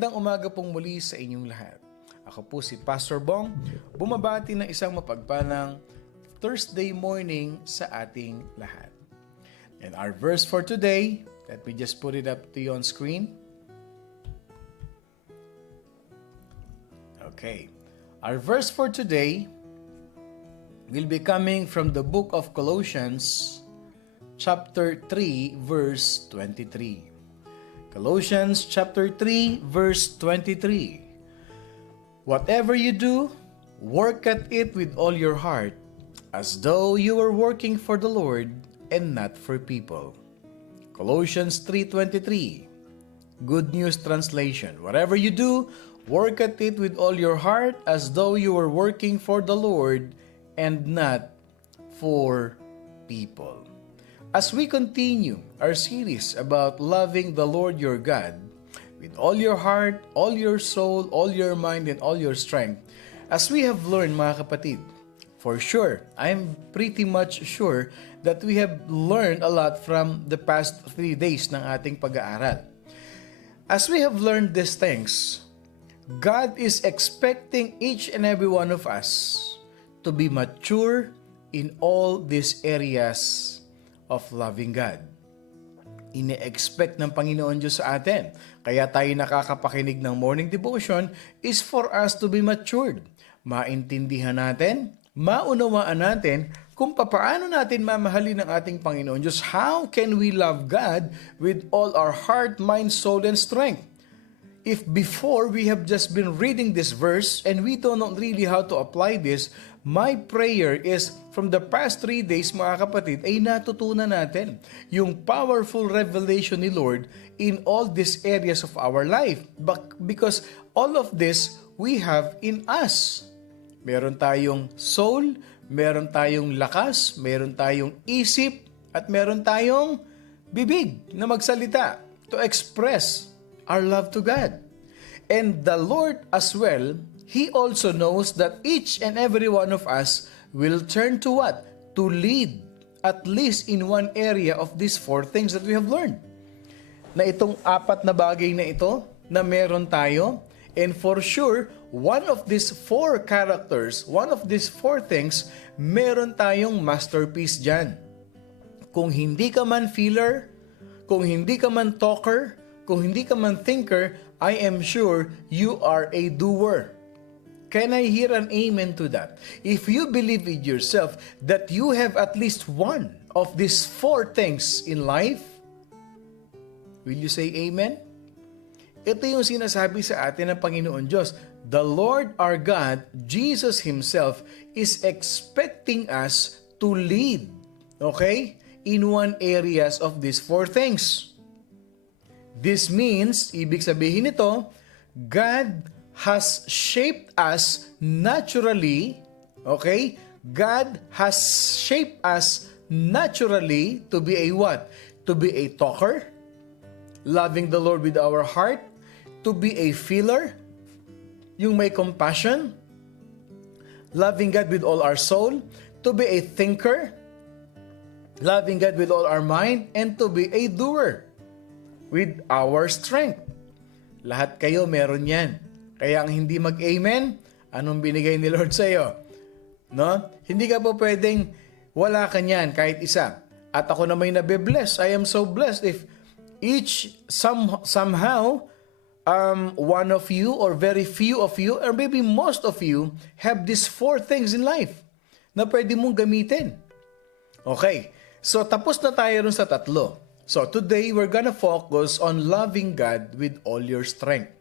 Magandang umaga pong muli sa inyong lahat. Ako po si Pastor Bong, bumabati ng isang mapagpalang Thursday morning sa ating lahat. And our verse for today, let me just put it up to you on screen. Okay. Our verse for today will be coming from the book of Colossians, chapter 3, verse 23. Colossians chapter 3, verse 23. Whatever you do, work at it with all your heart, as though you were working for the Lord and not for people. Colossians 3:23. Good News Translation. Whatever you do, work at it with all your heart, as though you were working for the Lord and not for people. As we continue our series about loving the Lord your God with all your heart, all your soul, all your mind, and all your strength, as we have learned, mga kapatid, for sure, I'm pretty much sure that we have learned a lot from the past 3 days ng ating pag-aaral. As we have learned these things, God is expecting each and every one of us to be mature in all these areas of loving God. Ine-expect ng Panginoon Diyos sa atin. Kaya tayo nakakapakinig ng morning devotion is for us to be matured. Maintindihan natin, maunawaan natin kung paano natin mamahalin ang ating Panginoon Diyos. How can we love God with all our heart, mind, soul, and strength? If before we have just been reading this verse and we don't know really how to apply this, my prayer is from the past 3 days, mga kapatid, ay natutunan natin yung powerful revelation ni Lord in all these areas of our life. Because all of this we have in us. Meron tayong soul, meron tayong lakas, meron tayong isip, at meron tayong bibig na magsalita to express our love to God. And the Lord as well, He also knows that each and every one of us will turn to what? To lead, at least in one area of these 4 things that we have learned. Na itong 4 na bagay na ito, na meron tayo, and for sure, one of these 4 characters, one of these 4 things, meron tayong masterpiece dyan. Kung hindi ka man feeler, kung hindi ka man talker, kung hindi ka man thinker, I am sure you are a doer. Can I hear an amen to that? If you believe in yourself that you have at least one of these 4 things in life, will you say amen? Ito yung sinasabi sa atin ng Panginoon Diyos. The Lord our God, Jesus Himself, is expecting us to lead, okay, in one areas of these 4 things. This means, ibig sabihin nito, God has shaped us naturally, okay? God has shaped us naturally to be a what? To be a talker, loving the Lord with our heart, to be a feeler, yung may compassion, loving God with all our soul, to be a thinker, loving God with all our mind, and to be a doer with our strength. Lahat kayo meron yan. Kaya ang hindi mag-amen, anong binigay ni Lord sa iyo? No? Hindi ka po pwedeng wala ka niyan kahit isa. At ako na may nabe-bless. I am so blessed if each somehow one of you or very few of you or maybe most of you have these 4 things in life na pwede mong gamitin. Okay. So tapos na tayo rin sa 3. So today, we're gonna focus on loving God with all your strength.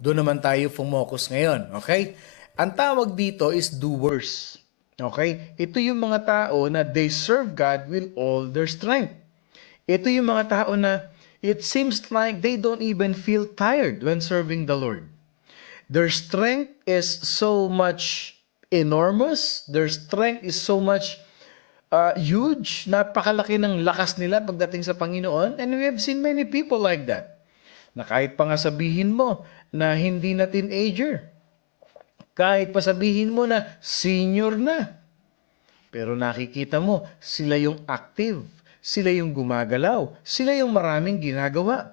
Doon naman tayo focus ngayon, okay? Ang tawag dito is doers, okay? Ito yung mga tao na they serve God with all their strength. Ito yung mga tao na it seems like they don't even feel tired when serving the Lord. Their strength is so much enormous. Their strength is so much huge, napakalaki ng lakas nila pagdating sa Panginoon. And we have seen many people like that. Na kahit pa nga sabihin mo na hindi na teenager, kahit pa sabihin mo na senior na, pero nakikita mo, sila yung active, sila yung gumagalaw, sila yung maraming ginagawa.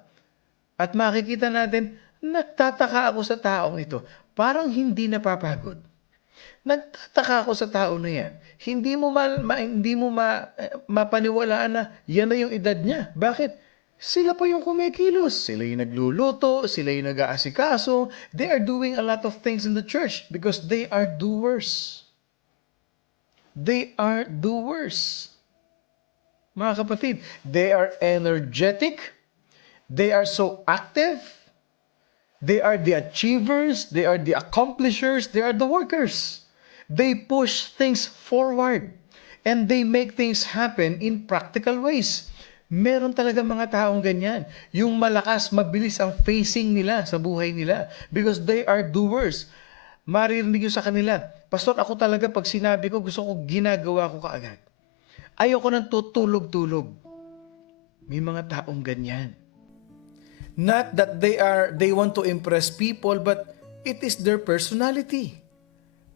At makikita natin, Nagtataka ako sa taong ito. Parang hindi napapagod. Nagtataka ako sa tao na yan. Hindi mo mapaniwalaan na yan na yung edad niya. Bakit? Sila pa yung kumikilos. Sila yung nagluluto. Sila yung nag-aasikaso. They are doing a lot of things in the church because they are doers. They are doers. Mga kapatid, they are energetic. They are so active. They are the achievers. They are the accomplishers. They are the workers. They push things forward. And they make things happen in practical ways. Meron talaga mga taong ganyan. Yung malakas, mabilis ang facing nila sa buhay nila. Because they are doers. Maririnig nyo sa kanila, Pastor, ako talaga pag sinabi ko, gusto ko ginagawa ko kaagad. Ayoko nang tutulog-tulog. May mga taong ganyan. Not that they want to impress people, but it is their personality.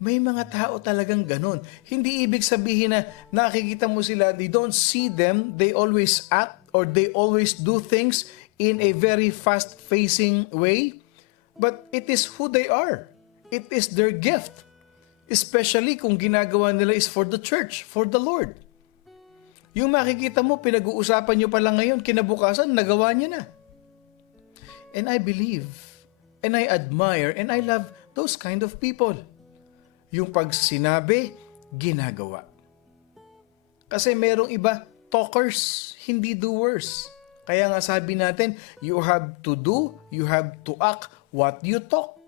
May mga tao talagang ganun. Hindi ibig sabihin na nakikita mo sila, they don't see them, they always act or they always do things in a very fast-facing way. But it is who they are. It is their gift. Especially kung ginagawa nila is for the church, for the Lord. Yung makikita mo, pinag-uusapan nyo pa lang ngayon, kinabukasan, nagawa niya na. And I believe, and I admire, and I love those kind of people. Yung pag sinabi, ginagawa. Kasi merong iba, talkers, hindi doers. Kaya nga sabi natin, you have to do, you have to act what you talk.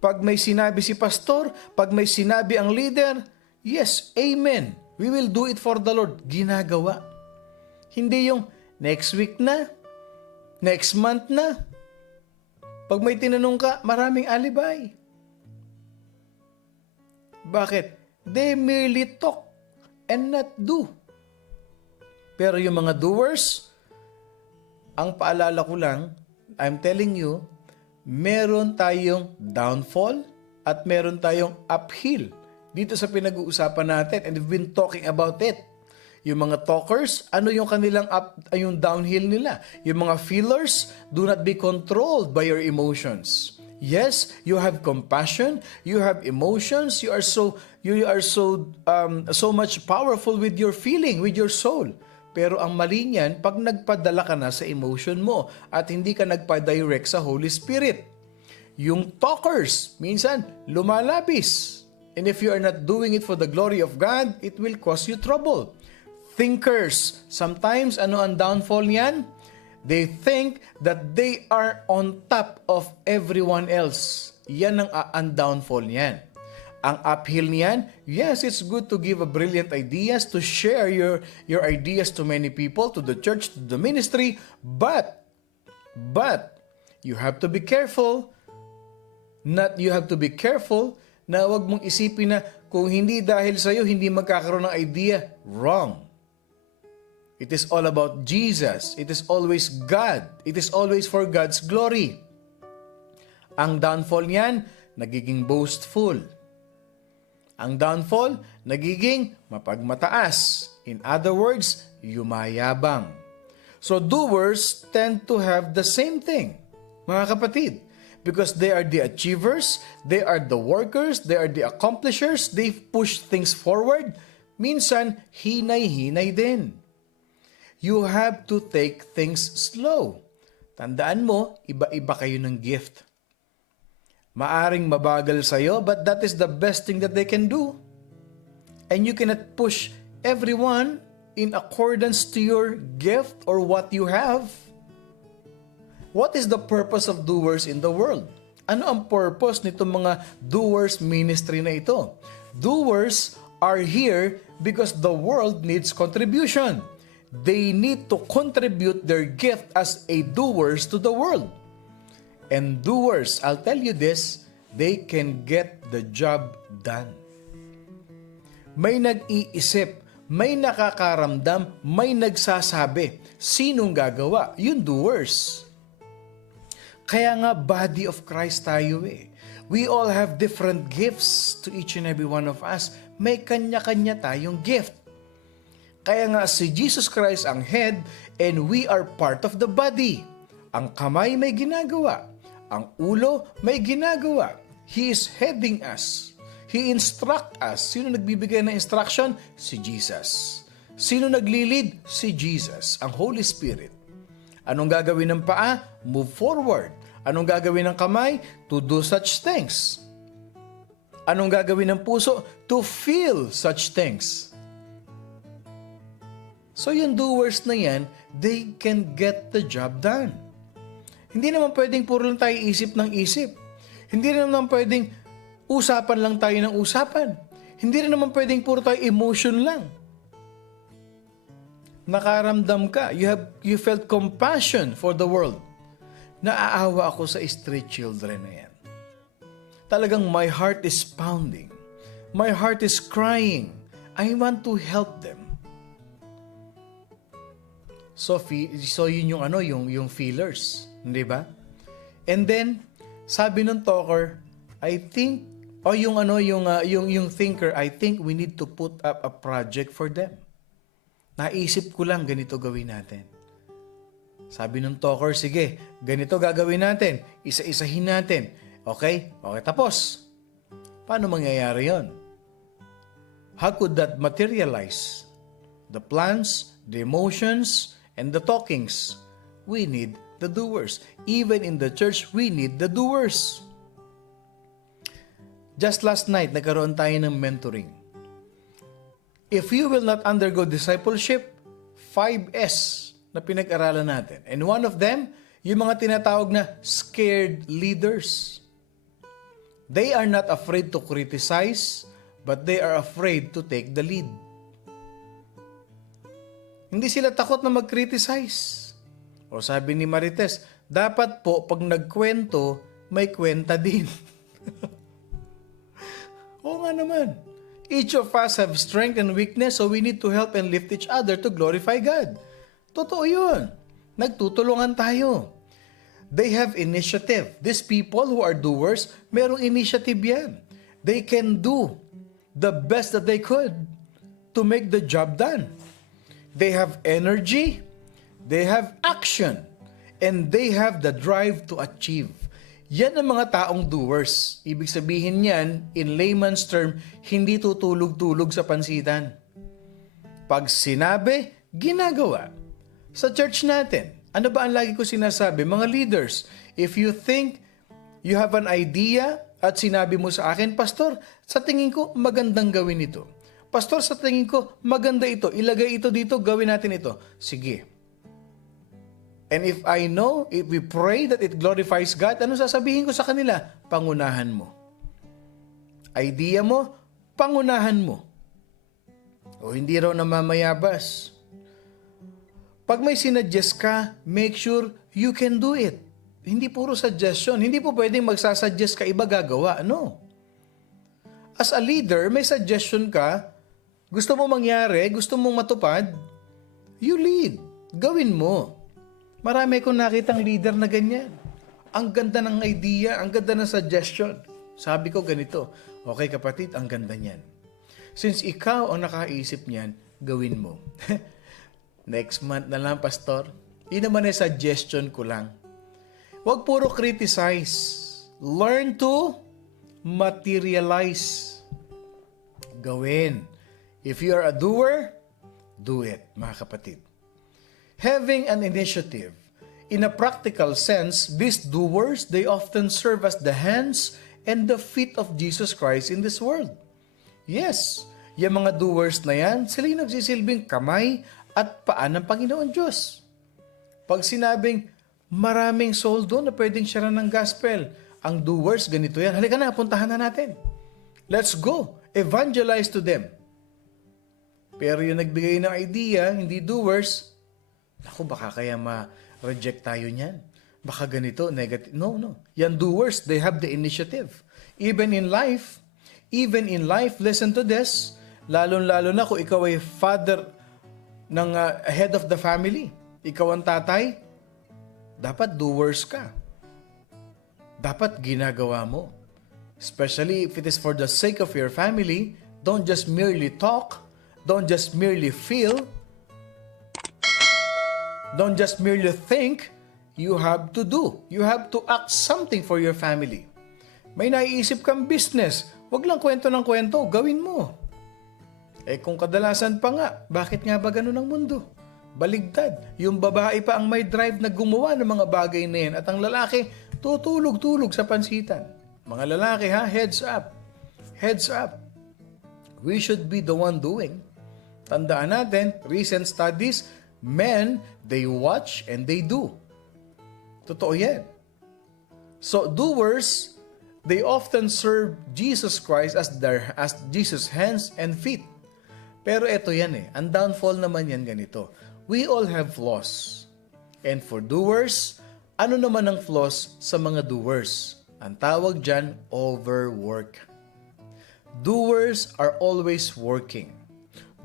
Pag may sinabi si pastor, pag may sinabi ang leader, yes, amen. We will do it for the Lord. Ginagawa. Hindi yung next week na, next month na. Pag may tinanong ka, maraming alibay. Bakit? They merely talk and not do. Pero yung mga doers, ang paalala ko lang, I'm telling you, meron tayong downfall at meron tayong uphill dito sa pinag-uusapan natin, and we've been talking about it. Yung mga talkers, ano yung kanilang yung downhill nila? Yung mga feelers, do not be controlled by your emotions. Yes, you have compassion, you have emotions, you are so much powerful with your feeling, with your soul. Pero ang mali niyan, pag nagpadala ka na sa emotion mo at hindi ka nagpa-direct sa Holy Spirit. Yung talkers, minsan, lumalabis. And if you are not doing it for the glory of God, it will cause you trouble. Thinkers, sometimes, ano ang downfall niyan? They think that they are on top of everyone else. Yan ang downfall niyan. Ang uphill niyan, yes, it's good to give a brilliant ideas, to share your ideas to many people, to the church, to the ministry, but you have to be careful. You have to be careful na wag mong isipin na kung hindi dahil sa'yo, hindi magkakaroon ng idea. Wrong. It is all about Jesus. It is always God. It is always for God's glory. Ang downfall niyan, nagiging boastful. Ang downfall, nagiging mapagmataas. In other words, yumayabang. So doers tend to have the same thing, mga kapatid. Because they are the achievers, they are the workers, they are the accomplishers, they push things forward. Minsan, hinay-hinay din. You have to take things slow. Tandaan mo, iba-iba kayo ng gift. Maaring mabagal sa'yo, but that is the best thing that they can do. And you cannot push everyone in accordance to your gift or what you have. What is the purpose of doers in the world? Ano ang purpose nitong mga doers ministry na ito? Doers are here because the world needs contribution. They need to contribute their gift as a doers to the world. And doers, I'll tell you this, they can get the job done. May nag-iisip, may nakakaramdam, may nagsasabi. Sinong gagawa? Yung doers. Kaya nga, body of Christ tayo eh. We all have different gifts to each and every one of us. May kanya-kanya tayong gift. Kaya nga, si Jesus Christ ang head and we are part of the body. Ang kamay may ginagawa. Ang ulo may ginagawa. He is heading us. He instruct us. Sino nagbibigay ng instruction? Si Jesus. Sino naglilid? Si Jesus, ang Holy Spirit. Anong gagawin ng paa? Move forward. Anong gagawin ng kamay? To do such things. Anong gagawin ng puso? To feel such things. So yung doers na yan, they can get the job done. Hindi naman pwedeng puro lang tayo isip ng isip. Hindi naman pwedeng usapan lang tayo ng usapan. Hindi rin naman pwedeng puro tayo emotion lang. Nakaramdam ka. You felt compassion for the world. Naaawa ako sa street children na yan. Talagang my heart is pounding. My heart is crying. I want to help them. So yun yung feelers, hindi ba? And then sabi ng talker, I think yung thinker, I think we need to put up a project for them. Naisip ko lang ganito gawin natin. Sabi ng talker, sige, ganito gagawin natin. Isa-isahin natin. Okay? Okay, tapos. Paano mangyayari yon? How could that materialize? The plans, the emotions, and the talkings. We need the doers. Even in the church, we need the doers. Just last night, nagkaroon tayo ng mentoring. If you will not undergo discipleship, 5S na pinag-aralan natin. And one of them, yung mga tinatawag na scared leaders. They are not afraid to criticize, but they are afraid to take the lead. Hindi sila takot na mag-criticize. O sabi ni Marites, dapat po pag nagkwento, may kwenta din. Oo nga naman. Each of us have strength and weakness, so we need to help and lift each other to glorify God. Totoo yun. Nagtutulungan tayo. They have initiative. These people who are doers, merong initiative yan. They can do the best that they could to make the job done. They have energy, they have action, and they have the drive to achieve. Yan ang mga taong doers. Ibig sabihin yan, in layman's term, hindi tutulog-tulog sa pansitan. Pag sinabi, ginagawa. Sa church natin, ano ba ang lagi ko sinasabi? Mga leaders, if you think you have an idea at sinabi mo sa akin, Pastor, sa tingin ko magandang gawin ito. Pastor, sa tingin ko maganda ito. Ilagay ito dito, gawin natin ito. Sige. And if I know, if we pray that it glorifies God, ano sasabihin ko sa kanila? Pangunahan mo. Idea mo, pangunahan mo. O hindi raw namamayabas. Pag may sinuggest ka, make sure you can do it. Hindi puro suggestion. Hindi po pwedeng magsasuggest ka, iba gagawa. No. As a leader, may suggestion ka, gusto mo mangyari, gusto mong matupad, you lead. Gawin mo. Marami kong nakitang leader na ganyan. Ang ganda ng idea, ang ganda ng suggestion. Sabi ko ganito, okay kapatid, ang ganda niyan. Since ikaw ang nakaisip niyan, gawin mo. Next month na lang, Pastor. Yun naman ay suggestion ko lang. Huwag puro criticize. Learn to materialize. Gawin. If you are a doer, do it, mga kapatid. Having an initiative. In a practical sense, these doers, they often serve as the hands and the feet of Jesus Christ in this world. Yes, yung mga doers na yan, sila yung nagsisilbing kamay at paa ng Panginoon Diyos. Pag sinabing maraming soul doon na pwedeng share ng gospel, ang doers, ganito yan. Halika na, puntahan na natin. Let's go. Evangelize to them. Pero yung nagbigay ng idea, hindi doers, naku, baka kaya ma-reject tayo niyan. Baka ganito, negative. No. Yan doers, they have the initiative. Even in life, listen to this, lalo-lalo na kung ikaw ay father ng head of the family, ikaw ang tatay, dapat doers ka. Dapat ginagawa mo. Especially if it is for the sake of your family, don't just merely talk, don't just merely feel, don't just merely think, you have to do. You have to act something for your family. May naiisip kang business, wag lang kwento ng kwento, gawin mo. Kung kadalasan pa nga, bakit nga ba ganun ang mundo? Baligtad. Yung babae pa ang may drive na gumawa ng mga bagay na yan at ang lalaki tutulog-tulog sa pansitan. Mga lalaki ha, heads up. Heads up. We should be the one doing. Tandaan natin, recent studies, men, they watch and they do. Totoo yan. So doers, they often serve Jesus Christ as Jesus' hands and feet. Pero ito yan ang downfall naman yan ganito. We all have flaws. And for doers, ano naman ang flaws sa mga doers? Ang tawag dyan, overwork. Doers are always working.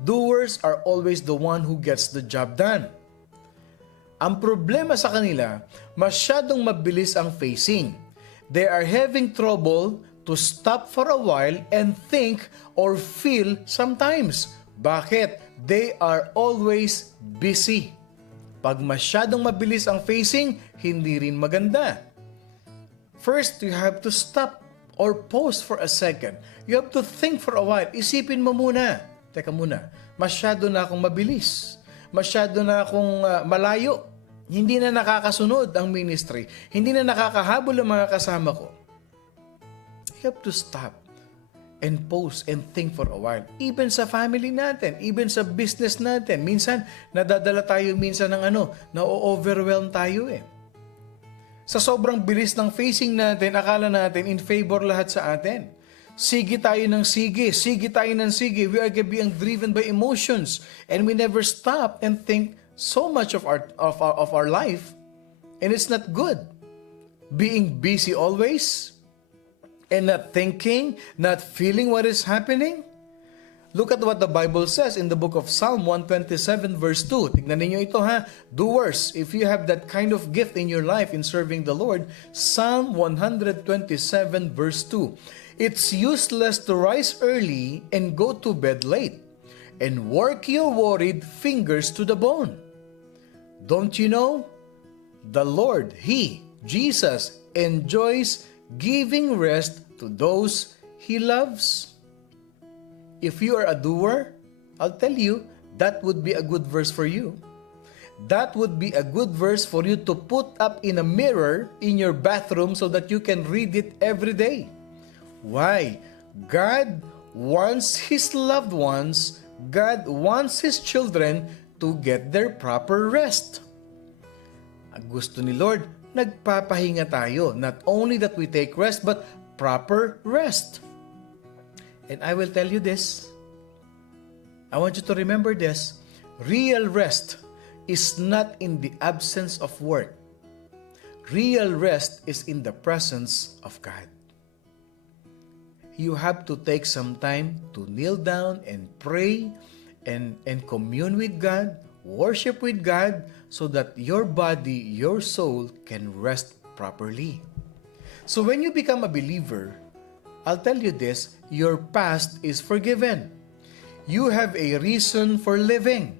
Doers are always the one who gets the job done. Ang problema sa kanila, masyadong mabilis ang facing. They are having trouble to stop for a while and think or feel sometimes. Bakit? They are always busy. Pag masyadong mabilis ang facing, hindi rin maganda. First, you have to stop or pause for a second. You have to think for a while. Isipin mo muna. Teka muna, masyado na akong mabilis. Masyado na akong malayo. Hindi na nakakasunod ang ministry. Hindi na nakakahabol ang mga kasama ko. You have to stop and pause and think for a while. Even sa family natin, even sa business natin, minsan nadadala tayo minsan ng na-overwhelm tayo Sa sobrang bilis ng facing natin, akala natin in favor lahat sa atin. Sige tayo ng sige, sige tayo ng sige. We are being driven by emotions and we never stop and think so much of our life, and it's not good. Being busy always and not thinking, not feeling what is happening. Look at what the Bible says in the book of Psalm 127 verse 2. Tignan ninyo ito ha. Doers, if you have that kind of gift in your life in serving the Lord, Psalm 127 verse 2. It's useless to rise early and go to bed late and work your worried fingers to the bone. Don't you know? The Lord, He, Jesus, enjoys giving rest to those He loves. If you are a doer, I'll tell you, that would be a good verse for you. That would be a good verse for you to put up in a mirror in your bathroom so that you can read it every day. Why? God wants His loved ones, God wants His children to get their proper rest. Ang gusto ni Lord, nagpapahinga tayo. Not only that we take rest, but proper rest. And I will tell you this. I want you to remember this. Real rest is not in the absence of work. Real rest is in the presence of God. You have to take some time to kneel down and pray and commune with God, worship with God, so that your body, your soul can rest properly. So when you become a believer, I'll tell you this, your past is forgiven. You have a reason for living.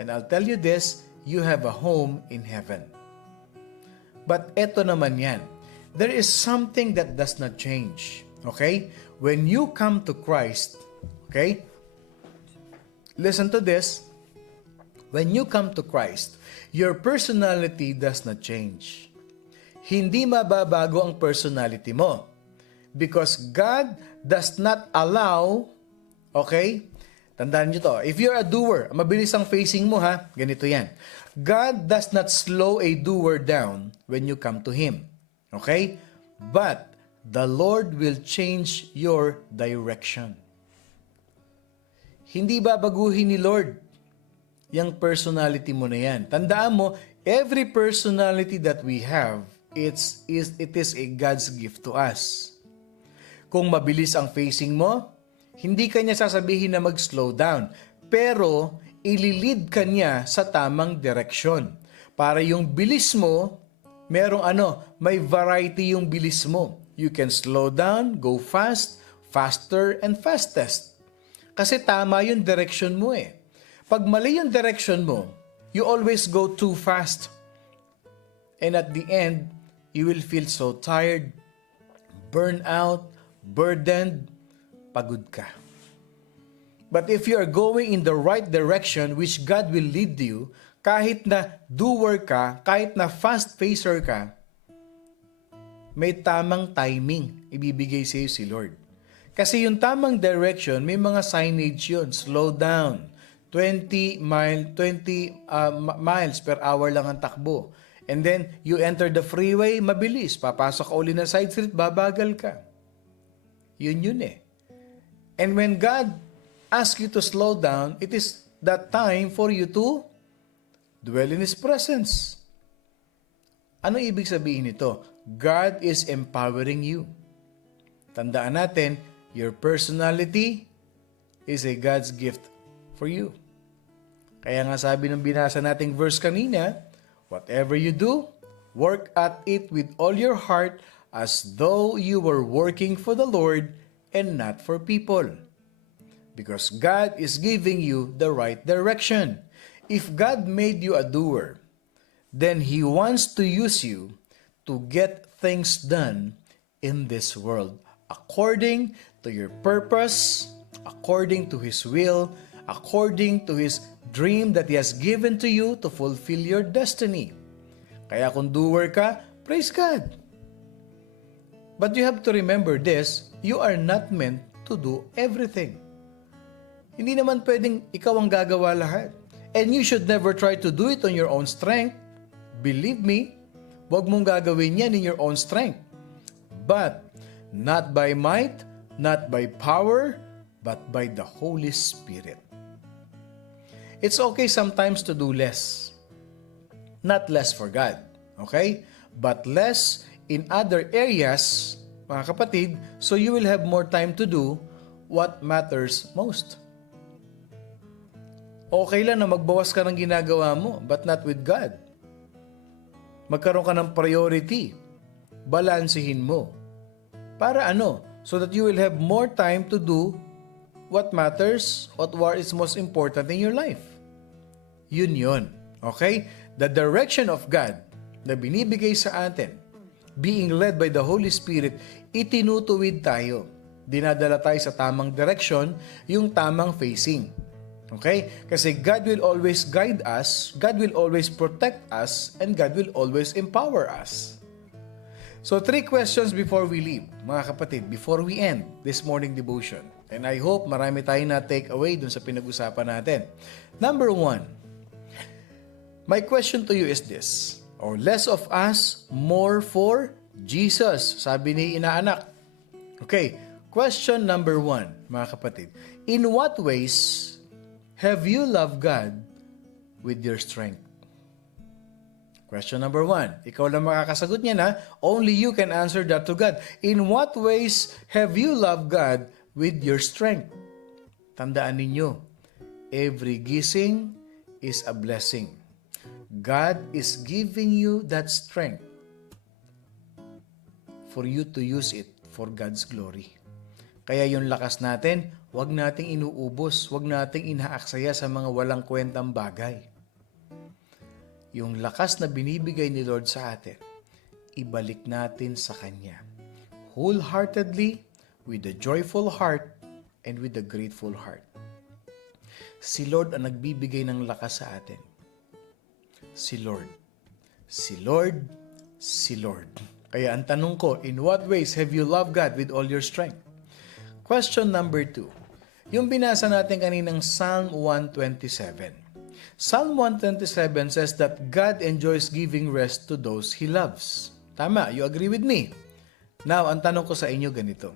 And I'll tell you this, you have a home in heaven. But eto naman yan, there is something that does not change. Okay? When you come to Christ, okay? Listen to this. When you come to Christ, your personality does not change. Hindi mababago ang personality mo. Because God does not allow, okay? Tandaan nyo to. If you're a doer, mabilis ang facing mo ha, ganito yan. God does not slow a doer down when you come to Him. Okay? But the Lord will change your direction. Hindi babaguhin ni Lord yung personality mo na yan. Tandaan mo, every personality that we have, it is a God's gift to us. Kung mabilis ang facing mo, hindi ka niya sasabihin na mag-slow down. Pero, ililid ka niya sa tamang direksyon. Para yung bilis mo, may variety yung bilis mo. You can slow down, go fast, faster, and fastest. Kasi tama yung direction mo Pag mali yung direction mo, you always go too fast. And at the end, you will feel so tired, burned out, burdened, pagod ka. But if you are going in the right direction, which God will lead you, kahit na doer ka, kahit na fast-pacer ka, may tamang timing ibibigay sa iyo si Lord. Kasi yung tamang direction, may mga signage yun. Slow down. 20 miles per hour lang ang takbo. And then, you enter the freeway, mabilis. Papasok ka uli na side street, babagal ka. Yun eh. And when God asks you to slow down, it is that time for you to dwell in His presence. Ano ibig sabihin nito? God is empowering you. Tandaan natin, your personality is a God's gift for you. Kaya nga sabi ng binasa nating verse kanina, whatever you do, work at it with all your heart as though you were working for the Lord and not for people. Because God is giving you the right direction. If God made you a doer, then He wants to use you to get things done in this world according to your purpose, according to His will, according to His dream that He has given to you to fulfill your destiny. Kaya kung doer ka, praise God. But you have to remember this, you are not meant to do everything. Hindi naman pwedeng ikaw ang gagawa lahat. And you should never try to do it on your own strength. Believe me, huwag mong gagawin yan in your own strength. But, not by might, not by power, but by the Holy Spirit. It's okay sometimes to do less. Not less for God, okay? But less in other areas, mga kapatid, so you will have more time to do what matters most. Okay lang na magbawas ka ng ginagawa mo, but not with God. Magkaroon ka ng priority. Balansehin mo. Para ano? So that you will have more time to do what matters, what is most important in your life. Yun. Okay? The direction of God na binibigay sa atin, being led by the Holy Spirit, itinutuwid tayo. Dinadala tayo sa tamang direction, yung tamang facing. Okay? Kasi God will always guide us, God will always protect us, and God will always empower us. So 3 questions before we leave, mga kapatid, before we end this morning devotion. And I hope marami tayong na-take away dun sa pinag-usapan natin. Number 1, my question to you is this, or less of us, more for Jesus, sabi ni inaanak. Okay, question number 1, mga kapatid. In what ways have you loved God with your strength? Question number 1. Ikaw lang makakasagot niya na. Only you can answer that to God. In what ways have you loved God with your strength? Tandaan ninyo, every gising is a blessing. God is giving you that strength for you to use it for God's glory. Kaya yung lakas natin, huwag nating inuubos, huwag nating inaaksaya sa mga walang kwentang bagay. Yung lakas na binibigay ni Lord sa atin, ibalik natin sa Kanya. Wholeheartedly, with a joyful heart, and with a grateful heart. Si Lord ang nagbibigay ng lakas sa atin. Si Lord. Si Lord. Si Lord. Kaya ang tanong ko, in what ways have you loved God with all your strength? Question number 2. Yung binasa natin kaninang Psalm 127. Psalm 127 says that God enjoys giving rest to those He loves. Tama, you agree with me? Now, ang tanong ko sa inyo ganito.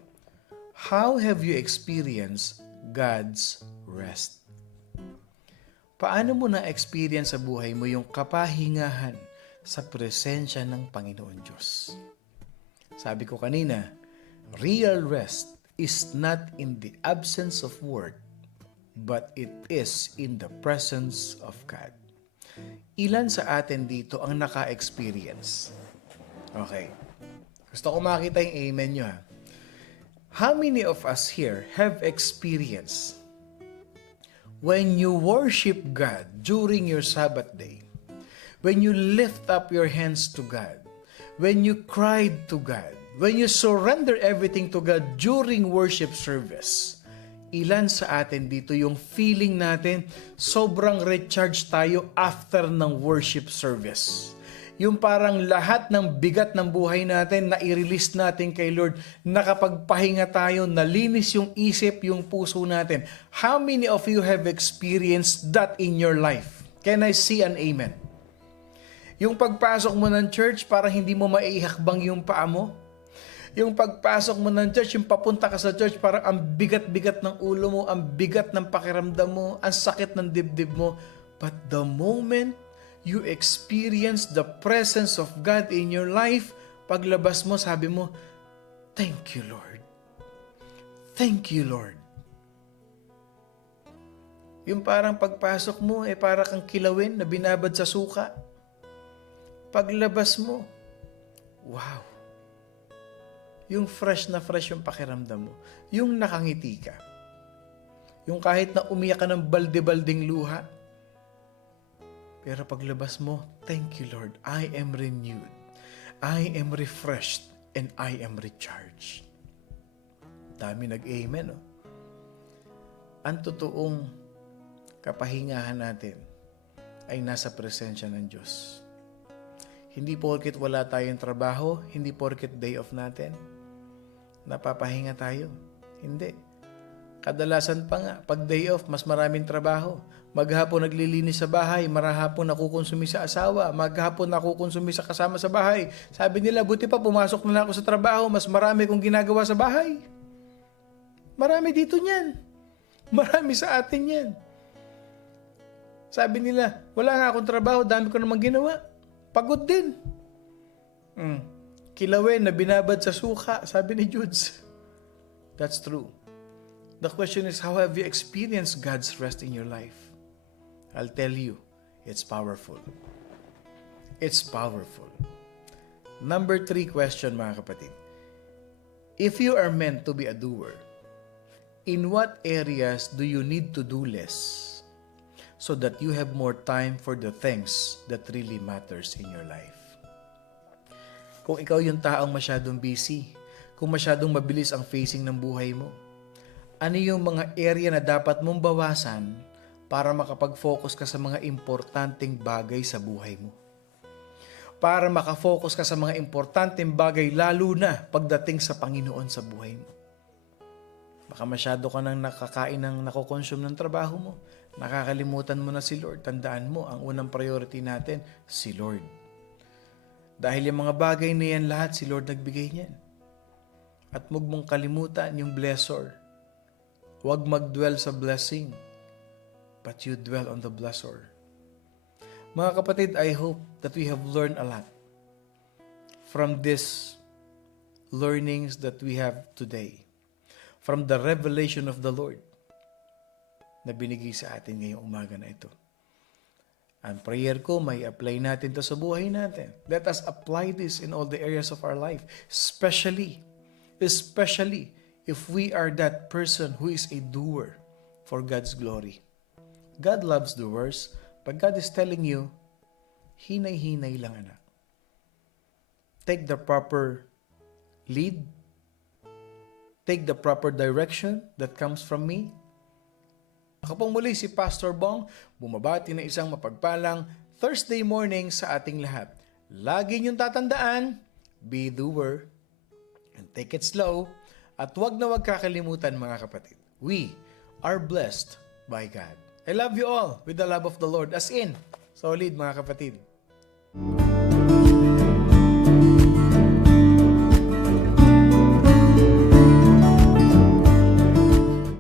How have you experienced God's rest? Paano mo na-experience sa buhay mo yung kapahingahan sa presensya ng Panginoon Diyos? Sabi ko kanina, real rest is not in the absence of work, but it is in the presence of God. Ilan sa atin dito ang naka-experience? Okay. Gusto ko makita yung amen nyo ha. How many of us here have experienced when you worship God during your Sabbath day, when you lift up your hands to God, when you cried to God, when you surrender everything to God during worship service, ilan sa atin dito yung feeling natin sobrang recharge tayo after ng worship service? Yung parang lahat ng bigat ng buhay natin na i-release natin kay Lord, nakapagpahinga tayo, nalinis yung isip, yung puso natin. How many of you have experienced that in your life? Can I see an amen? Yung pagpasok mo ng church, parang hindi mo maihakbang yung paa mo. Yung pagpasok mo ng church, yung papunta ka sa church, parang ang bigat-bigat ng ulo mo, ang bigat ng pakiramdam mo, ang sakit ng dibdib mo. But the moment you experience the presence of God in your life, paglabas mo, sabi mo, thank you, Lord. Thank you, Lord. Yung parang pagpasok mo, para kang kilawin na binabad sa suka. Paglabas mo, wow. Yung fresh na fresh yung pakiramdam mo. Yung nakangiti ka. Yung kahit na umiyak ka ng balde-balding luha, pero paglabas mo, thank you, Lord. I am renewed. I am refreshed. And I am recharged. Dami nag-amen, no? Ang totoong kapahingahan natin ay nasa presensya ng Diyos. Hindi porket wala tayong trabaho, hindi porket day off natin, napapahinga tayo. Hindi. Kadalasan pa nga, pag day off, mas maraming trabaho. Maghapon naglilinis sa bahay, marahapon nakukonsumi sa asawa, maghapon nakukonsumi sa kasama sa bahay. Sabi nila, buti pa pumasok na ako sa trabaho, mas marami kong ginagawa sa bahay. Marami dito niyan. Marami sa atin yan. Sabi nila, wala nga akong trabaho, dami ko namang ginawa. Pagod din. Kilawin na binabad sa suka, sabi ni Judes. That's true. The question is, how have you experienced God's rest in your life? I'll tell you, it's powerful. It's powerful. Number 3 question, mga kapatid. If you are meant to be a doer, in what areas do you need to do less so that you have more time for the things that really matters in your life? Kung ikaw yung taong masyadong busy, kung masyadong mabilis ang facing ng buhay mo, ano yung mga area na dapat mong bawasan para makapag-focus ka sa mga importanteng bagay sa buhay mo? Para makafocus ka sa mga importanteng bagay lalo na pagdating sa Panginoon sa buhay mo. Baka masyado ka nang nakakain ng nakokonsume ng trabaho mo. Nakakalimutan mo na si Lord. Tandaan mo, ang unang priority natin, si Lord. Dahil yung mga bagay na yan lahat, si Lord nagbigay niyan. At huwag mong kalimutan yung blessor. Huwag mag-dwell sa blessing, but you dwell on the blessor. Mga kapatid, I hope that we have learned a lot from these learnings that we have today, from the revelation of the Lord na binigay sa atin ngayong umaga na ito. Ang prayer ko, may apply natin to sa buhay natin. Let us apply this in all the areas of our life, especially if we are that person who is a doer for God's glory. God loves doers, but God is telling you, hinay-hinay lang, anak. Take the proper lead. Take the proper direction that comes from me. Ako pong muli si Pastor Bong, bumabati na isang mapagpalang Thursday morning sa ating lahat. Lagi niyong tatandaan, be doer and take it slow. At wag na wag kakalimutan, mga kapatid, we are blessed by God. I love you all with the love of the Lord, as in, solid, mga kapatid.